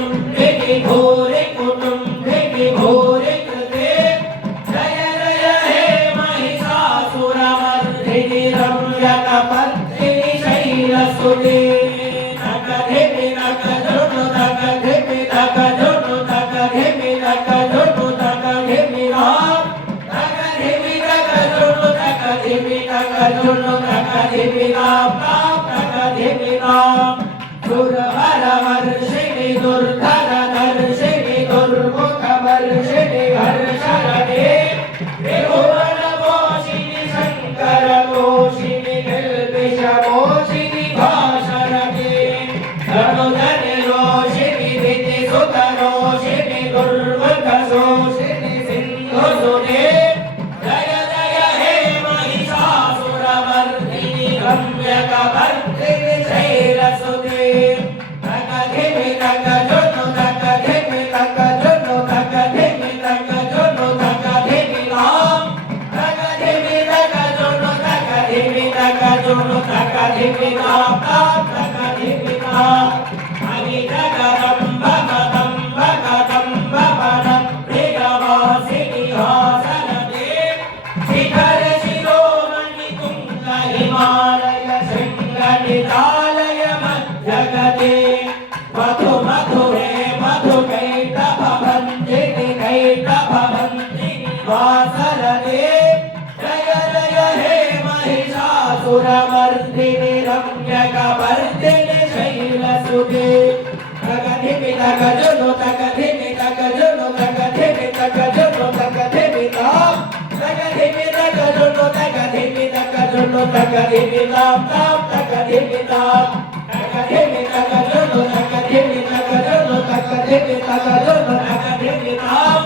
कुटुम्बिनि घोरे कुटुम्बिनि घोरे कृते जय जय हे महिषासुरमर्दिनि रम्यकपर्दिनि शैलसुते नकधिमि नकधुनु नकधिमि नकधुनु नकधिमि नकधुनु नकधिमि राम नकधिमि नकधुनु नकधिमि नकधुनु नकधिमि राम नकधिमि राम दुर्वरवर्षिणि दुर्धरधर्षिणि दुर्मुखवर्षिणि हर्षरणे त्रिभुवनमोषिणि शङ्करघोषिणि निर्विषमोषिणि भाषरणे धनुधनि रोषिणि दितिसुतरोषिणि दुर्मुखशोषिणि सिन्धुसुते जय जय हे महिषासुरमर्दिनि रम्यकपर्दिनि शैलसुते नकधिमि नकधुनु नकधिमि नकधुनु नकधिमि नकधुनु नकधिमि राम नकधिमि नकधुनु नकधिमि नकधुनु नकधिमि राम नकधिमि राम हरिजगदम्ब गदम्ब गदम्ब वनं प्रियवासिनि हासनते शिखर शिरोमणि तुङ्ग हिमालय शृङ्गनिदालय मध्यगते मधु मधुरे मधुकैटभवन्दिनि कैटभवन्दिनि वासरते जय जय हे महिषासुरमर्दिनि रम्यकपर्दिनि शैलसुते तकधिमि तकधुनु तकधिमि तकधुनु तकधिमि तकधुनु तकधिमि तां तकधिमि तकधुनु तकधिमि तकधुनु तकधिमि तां तकधिमि तां तकधिमि तकधुनु तकधिमि तकधुनु तकधिमि तकधुनु तकधिमि तां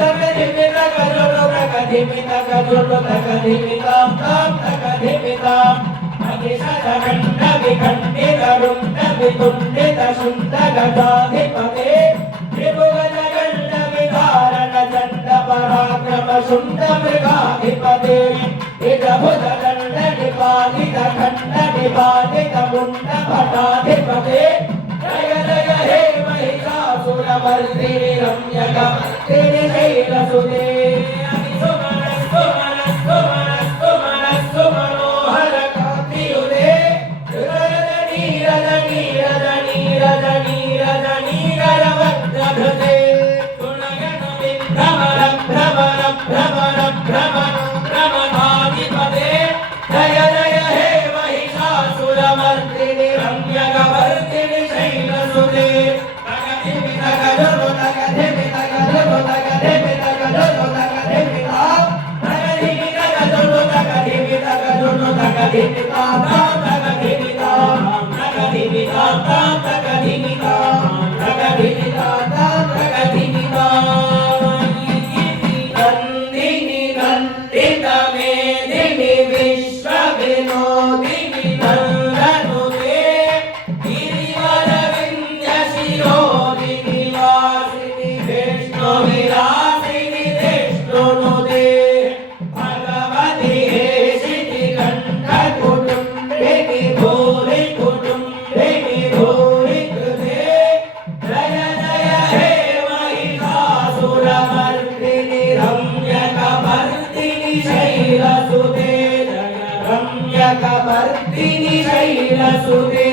तकधिमि तकधुनु तकधिमि तकधुनु तकधिमि तां तकधिमि तां महिषदण्ड विखण्डित रुण्ड वितुण्डित शुण्ड गदाधिपते त्रिभुवनगण्ड विधारण चण्ड पराक्रम शुण्ड मृगाधिपते निजभुजदण्ड निपातित खण्ड निपातित मुण्ड भटाधिपते जय जय हे महिषासुरमर्दिनि रम्यकपर्दिनि शैलसुते मनोहर कान्तियुते रजनी रजनी रजनी रजनी रजनी रवद्रभृते गुणगण विभ्रमर भ्रमर भ्रमर भ्रमर भ्रमणाधिपते जय जय हे महिषासुरमर्दिनि रम्यकपर्दिनि शैलसुते तकधिमि तकधुनु तकधिमि तकधुनु तकधिमि तकधुनु तकधिमि तां तकधिमि तकधुनु तकधिमि तकधुनु तकधिमि तां तकधिमि तां तकधिमि तां तकधिमि तां तकधिमि तां तकधिमि तां नन्दिनि नन्दित मेदिनि विश्वविनोदिनि नन्दनुते गिरिवरविन्ध्यशिरोदिनि वासिनि विष्णुविलासिनि विष्णुनुते भगवति हेशिनि कण्ठकुटुम्बिनि भूरि कुटुम्बिनि भूरि कृते जय जय हे महिषासुरमर्दिनि रम्यकपर्दिनि शैलसुते रम्यकपर्दिनि शैलसुते